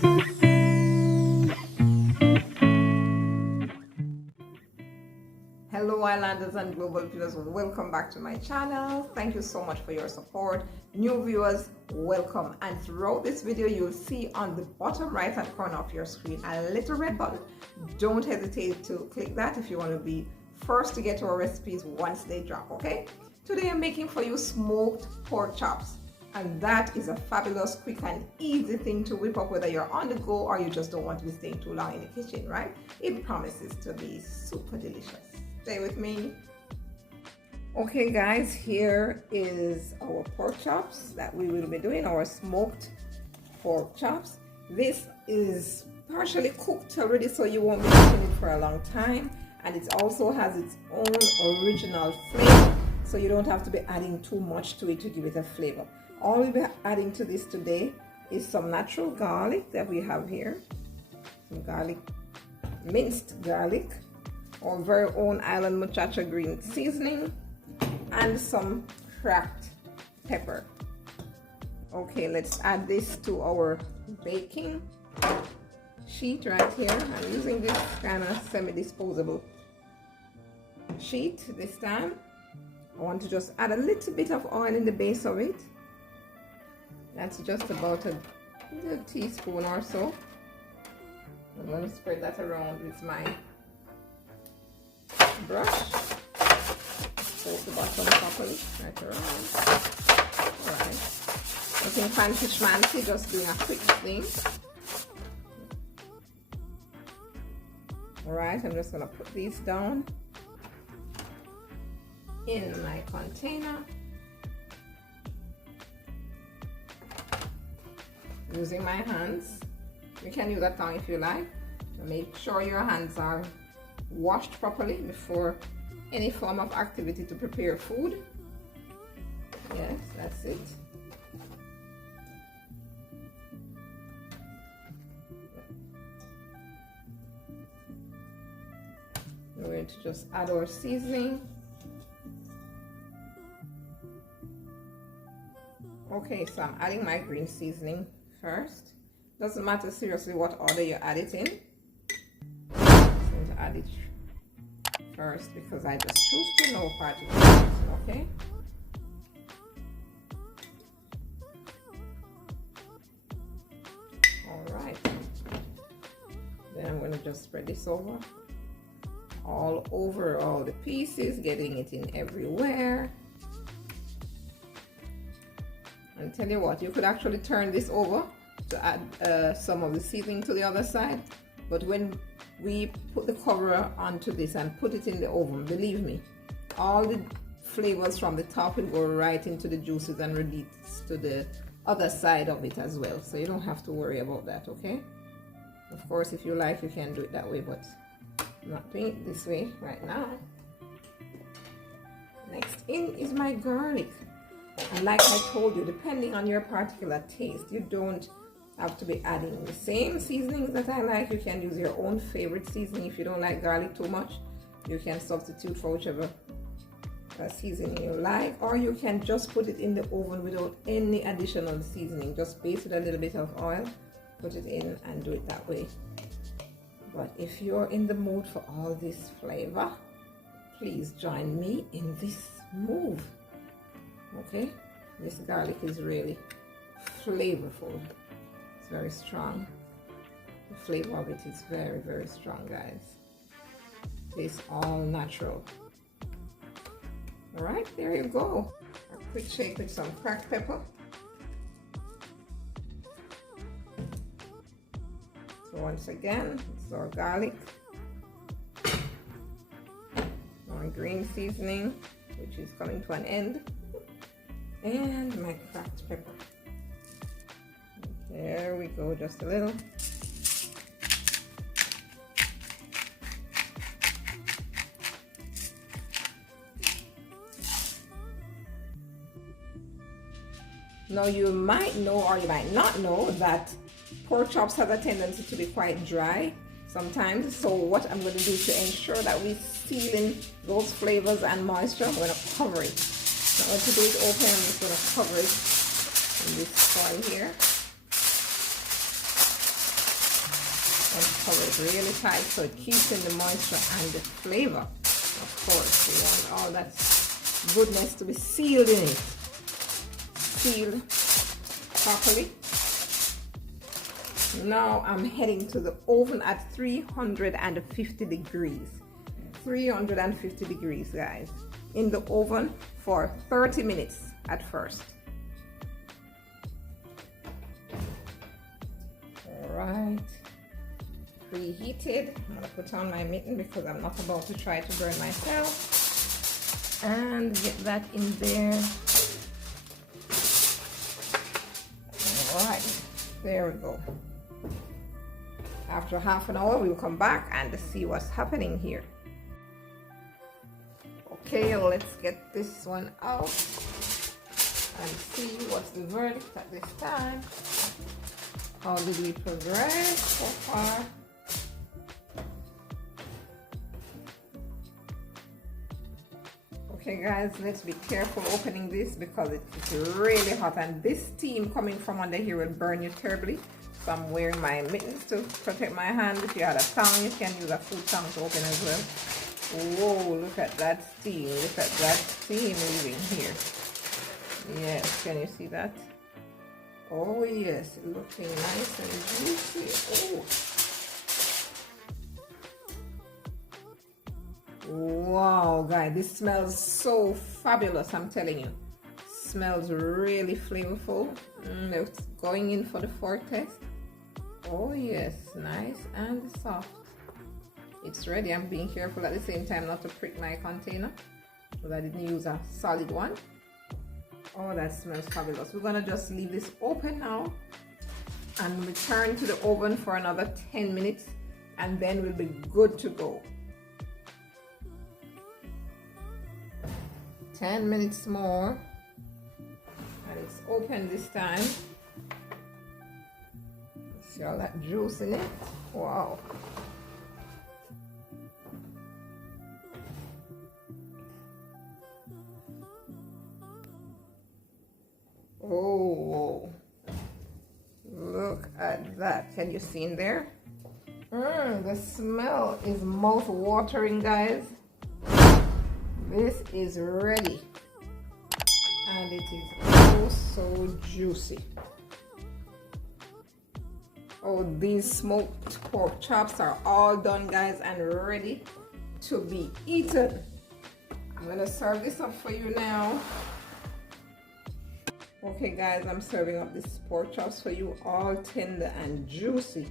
Hello islanders and global viewers, welcome back to my channel. Thank you so much for your support. New viewers, welcome. And throughout this video you'll see on the bottom right hand corner of your screen a little red button. Don't hesitate to click that if you want to be first to get our recipes once they drop. Okay, today I'm making for you smoked pork chops, and that is a fabulous, quick and easy thing to whip up whether you're on the go or you just don't want to be staying too long in the kitchen, right? It promises to be super delicious. Stay with me. Okay guys, here is our pork chops that we will be doing, our smoked pork chops. This is partially cooked already, so you won't be cooking it for a long time, and it also has its own original flavor, so you don't have to be adding too much to it to give it a flavor. All we'll be adding to this today is some natural garlic that we have here, some garlic, minced garlic, our very own island muchacha green seasoning, and some cracked pepper. Okay, let's add this to our baking sheet right here. I'm using this kind of semi-disposable sheet this time. I want to just add a little bit of oil in the base of it. That's just about a teaspoon or so. I'm going to spread that around with my brush. Fold the bottom properly, right around. Alright. Nothing fancy schmancy, just doing a quick thing. Alright, I'm just going to put these down in my container. Using my hands. You can use a tongue if you like. Make sure your hands are washed properly before any form of activity to prepare food. Yes, that's it. We're going to just add our seasoning. Okay, so I'm adding my green seasoning first. Doesn't matter seriously what order you add it in. I'm going to add it first because I just choose to know particles. Okay. Alright. Then I'm going to just spread this over. All over all the pieces, getting it in everywhere. And tell you what, you could actually turn this over to add some of the seasoning to the other side, but when we put the cover onto this and put it in the oven, believe me, all the flavors from the top will go right into the juices and release to the other side of it as well, so you don't have to worry about that. Okay, of course if you like you can do it that way, but I'm not doing it this way right now. Next in is my garlic. And like I told you, depending on your particular taste, you don't have to be adding the same seasonings that I like. You can use your own favorite seasoning. If you don't like garlic too much, you can substitute for whichever seasoning you like, or you can just put it in the oven without any additional seasoning. Just baste with a little bit of oil, put it in and do it that way. But if you're in the mood for all this flavor, please join me in this move. Okay, this garlic is really flavorful. It's very strong. The flavor of it is very, very strong, guys. It's all natural. All right, there you go. A quick shake with some cracked pepper. So once again, it's our garlic, our green seasoning, which is coming to an end, and my cracked pepper. There we go, just a little. Now you might know or you might not know that pork chops have a tendency to be quite dry sometimes, so what I'm going to do to ensure that we seal in those flavors and moisture, I'm going to cover it. I'm not going to do it open, I'm just going to cover it in this foil here. and cover it really tight so it keeps in the moisture and the flavor. Of course, we want all that goodness to be sealed in it. Sealed properly. Now I'm heading to the oven at 350 degrees. 350 degrees, guys. In the oven for 30 minutes at first. Alright. Preheated. I'm gonna put on my mitten because I'm not about to try to burn myself. And get that in there. Alright, there we go. After half an hour, we'll come back and see what's happening here. Okay, let's get this one out and see what's the verdict at this time. How did we progress so far? Okay guys, let's be careful opening this because it's really hot, and this steam coming from under here will burn you terribly. So I'm wearing my mittens to protect my hand. If you had a tongue, you can use a food tongue to open as well. Whoa, look at that steam. Look at that steam moving here. Yes, can you see that? Oh yes, looking nice and juicy. Oh. Wow, guys, this smells so fabulous, I'm telling you. Smells really flavorful. It's going in for the fourth test. Oh yes, nice and soft. It's ready. I'm being careful at the same time not to prick my container because I didn't use a solid one. Oh, that smells fabulous. We're gonna just leave this open now and return to the oven for another 10 minutes and then we'll be good to go. 10 minutes more and it's open this time. See all that juice in it? Wow. Oh, look at that. Can you see in there? The smell is mouth-watering, guys. This is ready. And it is oh so juicy. Oh, these smoked pork chops are all done, guys, and ready to be eaten. I'm gonna serve this up for you now. Okay guys, I'm serving up these pork chops for you, all tender and juicy.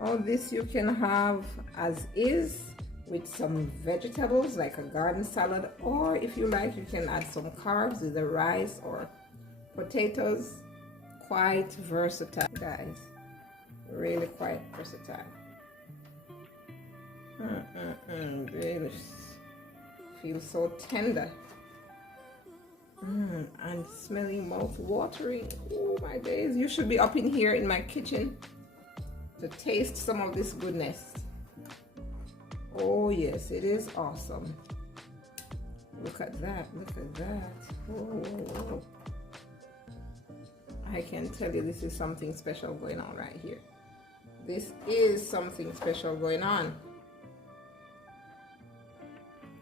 All this you can have as is with some vegetables like a garden salad, or if you like you can add some carbs, either rice or potatoes. Quite versatile, guys. Really quite versatile. Really feels so tender. And smelling mouth-watering. Oh my days, you should be up in here in my kitchen to taste some of this goodness. Oh yes, it is awesome. Look at that, look at that. Oh, I can tell you this is something special going on right here. This is something special going on.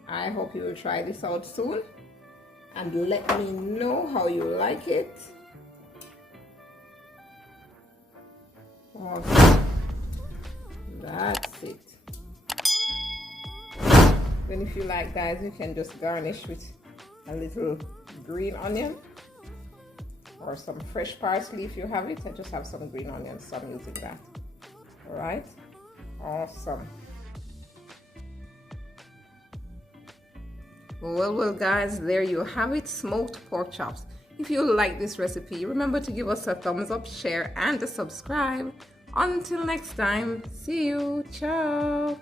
I hope you will try this out soon and let me know how you like it. Awesome. That's it. Then if you like, guys, you can just garnish with a little green onion or some fresh parsley if you have it. I just have some green onions, so I'm using that. All right, awesome. Well guys, there you have it, smoked pork chops. If you like this recipe, remember to give us a thumbs up, share, and to subscribe. Until next time, see you, ciao.